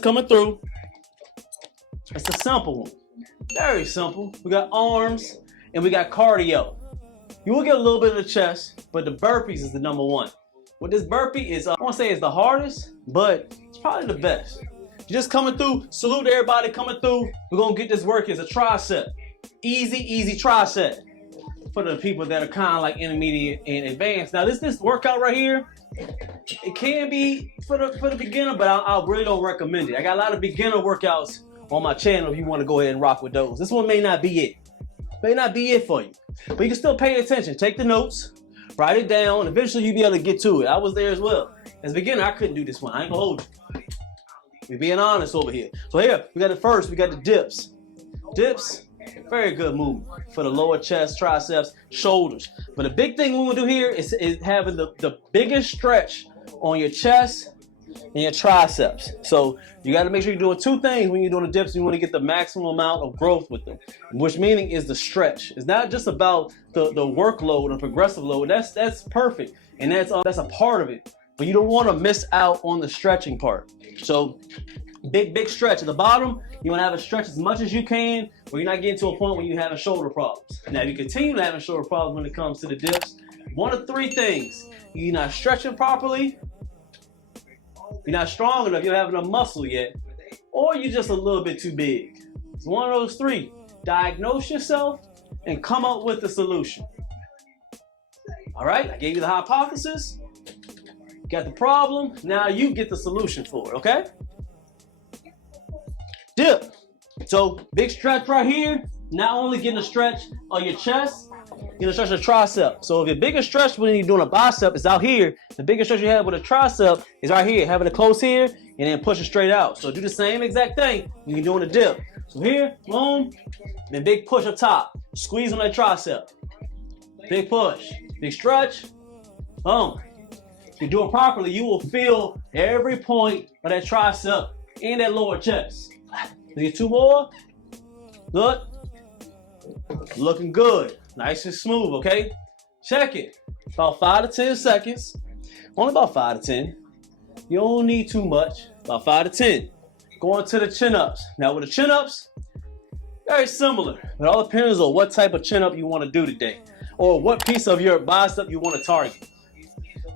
chest coming through. It's a simple one. Very simple. We got arms and we got cardio. You will get a little bit of the chest, but the burpees is the number one. What this burpee is, I won't say it's the hardest, but it's probably the best. You're just coming through, salute to everybody coming through. We're gonna get this work as a triset. Easy triset for the people that are kind of like intermediate and advanced. Now this workout right here, it can be for the beginner, but I really don't recommend it. I got a lot of beginner workouts on my channel if you want to go ahead and rock with those. This one may not be it. May not be it for you. But you can still pay attention. Take the notes, write it down. Eventually you'll be able to get to it. I was there as well. As a beginner, I couldn't do this one. I ain't gonna hold you. We're being honest over here. So here, we got the first, we got the dips. Dips, very good movement for the lower chest, triceps, shoulders. But the big thing we want to do here is having the biggest stretch on your chest and your triceps. So you got to make sure you're doing two things when you're doing the dips. You want to get the maximum amount of growth with them, which meaning is the stretch. It's not just about the workload or progressive load. That's perfect, and that's a part of it. But you don't want to miss out on the stretching part. So big stretch at the bottom. You want to have a stretch as much as you can, where you're not getting to a point where you're having shoulder problems. Now, if you continue to having shoulder problems when it comes to the dips, one of three things: you're not stretching properly, you're not strong enough, you don't have enough muscle yet, or you're just a little bit too big. It's one of those three. Diagnose yourself and come up with a solution. All right, I gave you the hypothesis, got the problem, now you get the solution for it, okay? Dip. So big stretch right here, not only getting a stretch on your chest, you're gonna stretch your tricep. So if your biggest stretch when you're doing a bicep is out here, the biggest stretch you have with a tricep is right here, having it close here and then push it straight out. So do the same exact thing when you're doing a dip. So here, boom, then big push up top, squeeze on that tricep, big push, big stretch, boom. If you do it properly, you will feel every point of that tricep in that lower chest. Get two more. Look, looking good, nice and smooth. Okay, check it. About 5 to 10 seconds. Only about 5 to 10. You don't need too much. About 5 to 10. Going to the chin-ups. Now with the chin-ups, very similar. It all depends on what type of chin-up you want to do today, or what piece of your bicep you want to target.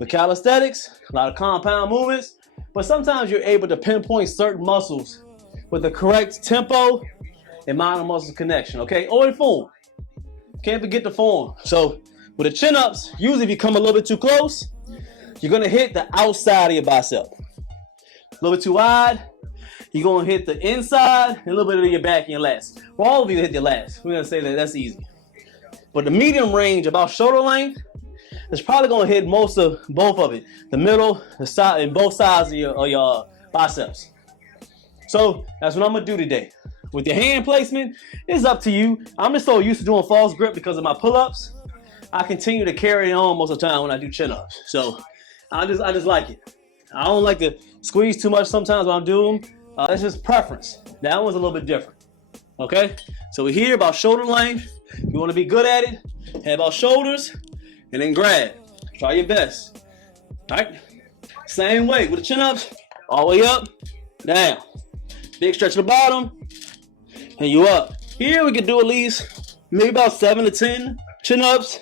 With calisthenics, a lot of compound movements, but sometimes you're able to pinpoint certain muscles with the correct tempo and minor muscle connection, okay? Or in form. Can't forget the form. So with the chin-ups, usually if you come a little bit too close, you're gonna hit the outside of your bicep. A little bit too wide, you're gonna hit the inside and a little bit of your back and your lats. For all of you hit your lats, we're gonna say that that's easy. But the medium range, about shoulder length, is probably gonna hit both of it. The middle, the side, and both sides of your biceps. So that's what I'm gonna do today. With your hand placement, it's up to you. I'm just so used to doing false grip because of my pull-ups. I continue to carry it on most of the time when I do chin-ups. So I just like it. I don't like to squeeze too much sometimes when I'm doing them. It's just preference. That one's a little bit different. Okay? So we're here about shoulder length. You wanna be good at it, have about shoulders, and then grab. Try your best. All right? Same way with the chin-ups, all the way up, down. Big stretch at the bottom, and you up. Here we can do at least maybe about 7 to 10 chin-ups.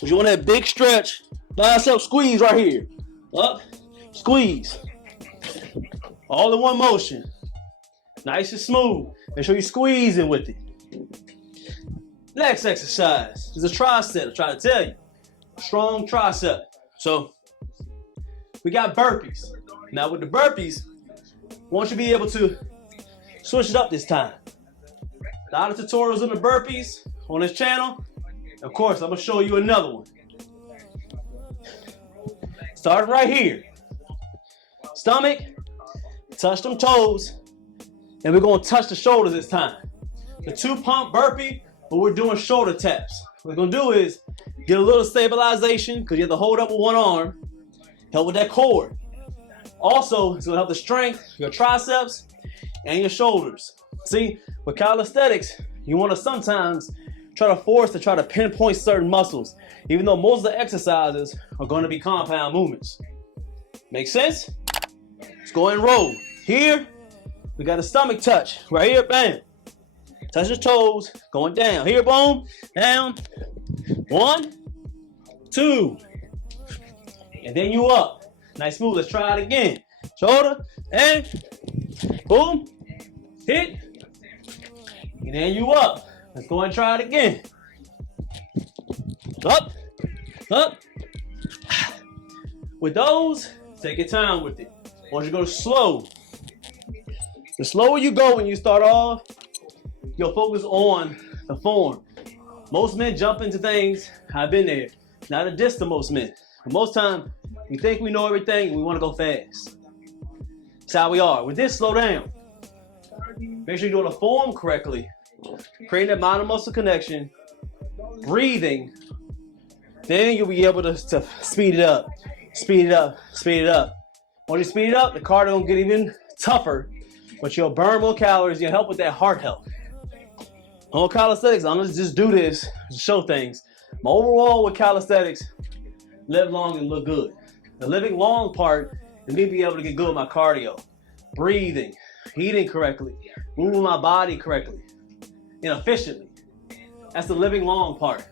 But you want that big stretch, bicep squeeze right here. Up, squeeze. All in one motion. Nice and smooth. Make sure you're squeezing with it. Next exercise is a tricep. I'm trying to tell you. Strong tricep. So we got burpees. Now with the burpees, I want you to be able to switch it up this time. A lot of tutorials on the burpees on this channel. Of course, I'm gonna show you another one. Start right here. Stomach, touch them toes, and we're gonna touch the shoulders this time. The 2-pump burpee, but we're doing shoulder taps. What we're gonna do is get a little stabilization because you have to hold up with one arm, help with that core. Also, it's gonna help the strength, your triceps, and your shoulders. See, with calisthenics, you wanna sometimes try to pinpoint certain muscles, even though most of the exercises are gonna be compound movements. Make sense? Let's go and roll. Here, We got a stomach touch right here, bam. Touch your toes, going down. Here, boom, down. 1, 2. And then you up. Nice move. Let's try it again. Shoulder, and boom, hit. And then you up. Let's go and try it again. Up, up. With those, take your time with it. I want you to go slow. The slower you go when you start off, you'll focus on the form. Most men jump into things. I've been there. Not a diss to most men. But most time, we think we know everything and we want to go fast. That's how we are. With this, slow down. Make sure you're doing the form correctly. Creating that mind and muscle connection. Breathing. Then you'll be able to speed it up. Speed it up. Speed it up. When you speed it up, the cardio will get even tougher. But you'll burn more calories. You'll help with that heart health. On calisthenics, I'm gonna just do this to show things. My overall with calisthenics, live long and look good. The living long part is me being able to get good with my cardio, breathing, eating correctly, moving my body correctly, and efficiently. That's the living long part.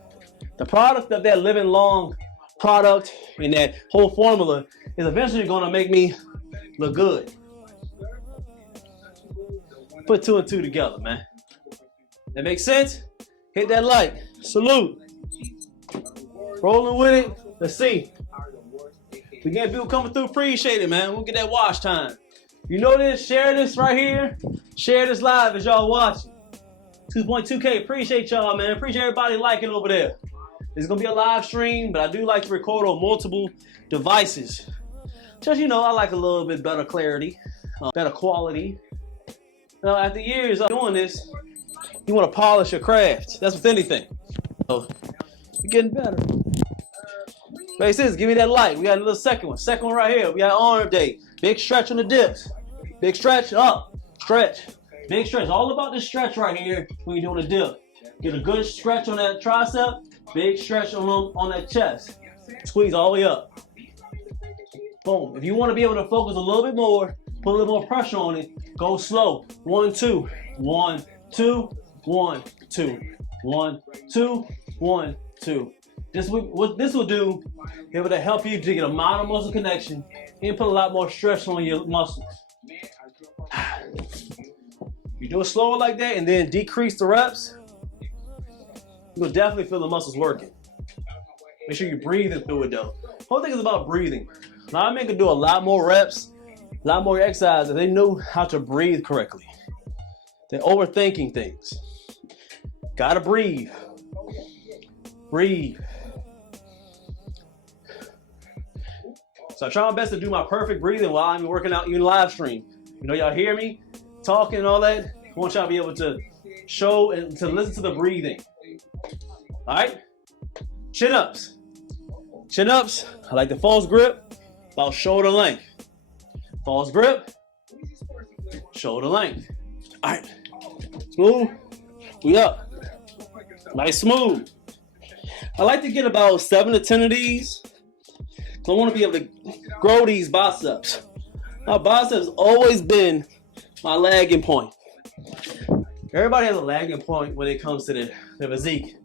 The product of that living long product and that whole formula is eventually gonna make me look good. Put 2 and 2 together, man. That makes sense? Hit that like. Salute. Rolling with it. Let's see. We get people coming through. Appreciate it, man. We'll get that watch time. You know this? Share this right here. Share this live as y'all watching. 2.2K. Appreciate y'all, man. Appreciate everybody liking over there. It's going to be a live stream, but I do like to record on multiple devices. Just, you know, I like a little bit better clarity, better quality. Now, after years of doing this, you want to polish your craft. That's with anything. So, you're getting better. Makes sense. Give me that light. We got another second one. Second one right here. We got arm day. Big stretch on the dips. Big stretch up. Stretch. Big stretch. All about this stretch right here when you're doing a dip. Get a good stretch on that tricep. Big stretch on that chest. Squeeze all the way up. Boom. If you want to be able to focus a little bit more, put a little more pressure on it, go slow. 1, 2. 1, 2. 1, 2, 1, 2, 1, 2. What this will do, it will help you to get a mind muscle connection and put a lot more stress on your muscles. You do it slower like that and then decrease the reps, you'll definitely feel the muscles working. Make sure you're breathing through it though. The whole thing is about breathing. A lot of men can do a lot more reps, a lot more exercise if they know how to breathe correctly. They're overthinking things. Gotta breathe. Breathe. So I try my best to do my perfect breathing while I'm working out, even live stream. You know, y'all hear me talking and all that. I want y'all to be able to show and to listen to the breathing. All right? Chin ups. Chin ups. I like the false grip, about shoulder length. False grip, shoulder length. All right. Smooth. We up. Nice smooth. I like to get about 7 to 10 of these. So I want to be able to grow these biceps. My biceps always been my lagging point. Everybody has a lagging point when it comes to their physique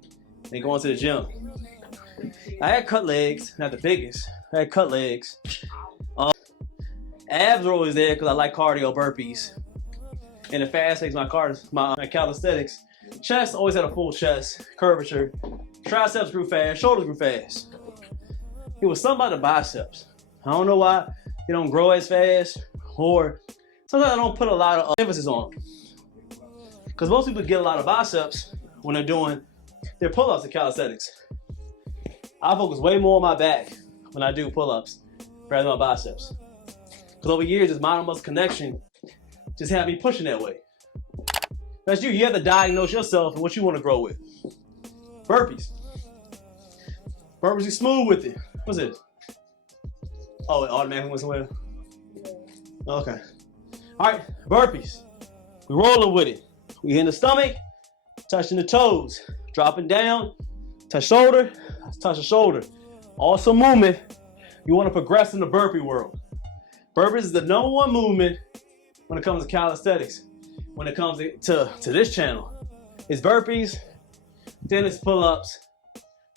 and going to the gym. I had cut legs, not the biggest. I had cut legs. Abs are always there because I like cardio burpees. And the fast takes my calisthenics. Chest, always had a full chest, curvature. Triceps grew fast, shoulders grew fast. It was something about the biceps. I don't know why they don't grow as fast, or sometimes I don't put a lot of emphasis on them. Because most people get a lot of biceps when they're doing their pull-ups in calisthenics. I focus way more on my back when I do pull-ups rather than my biceps. Because over years, this mind and muscle connection just had me pushing that way. That's you. You have to diagnose yourself and what you want to grow with. Burpees. Burpees, you smooth with it. What's this? Oh, it automatically went somewhere? Okay. All right, burpees. We rolling with it. We hitting the stomach, touching the toes, dropping down, touch shoulder, touch the shoulder. Awesome movement. You want to progress in the burpee world. Burpees is the #1 movement when it comes to calisthenics, when it comes to this channel. It's burpees, then it's pull-ups,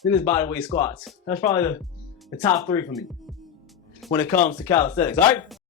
then it's bodyweight squats. That's probably the top 3 for me when it comes to calisthenics, all right?